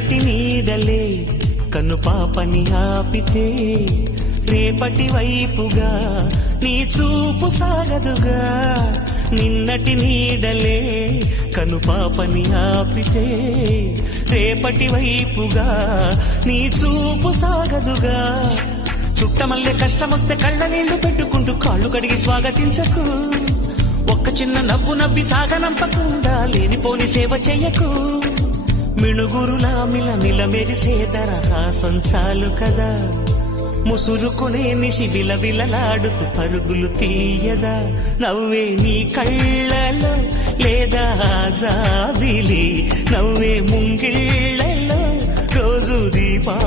నిన్నటి నీడలే కను పాపని ఆపితే రేపటి వైపుగా నీ చూపు సాగదుగా. నిన్నటి నీడలే కను పాపని ఆపితే రేపటి వైపుగా నీ చూపు సాగదుగా. చుట్టమల్లే కష్టమొస్తే కళ్ళ నీళ్లు పెట్టుకుంటూ కాళ్ళు కడిగి స్వాగతించకు. ఒక్క చిన్న నవ్వు నవ్వి సాగనంపకుండా లేనిపోని సేవ చెయ్యకు. మిణుగురులా మిలమిల మెరిసే దరహాసం చాలు కదా. ముసురుకునే నిశి విలవిలలాడుతూ పరుగులు తీయదా. నవ్వే నీ కళ్ళలో లేదా జాబిలి, నవ్వే ముంగిళ్ళలో రోజు దీపా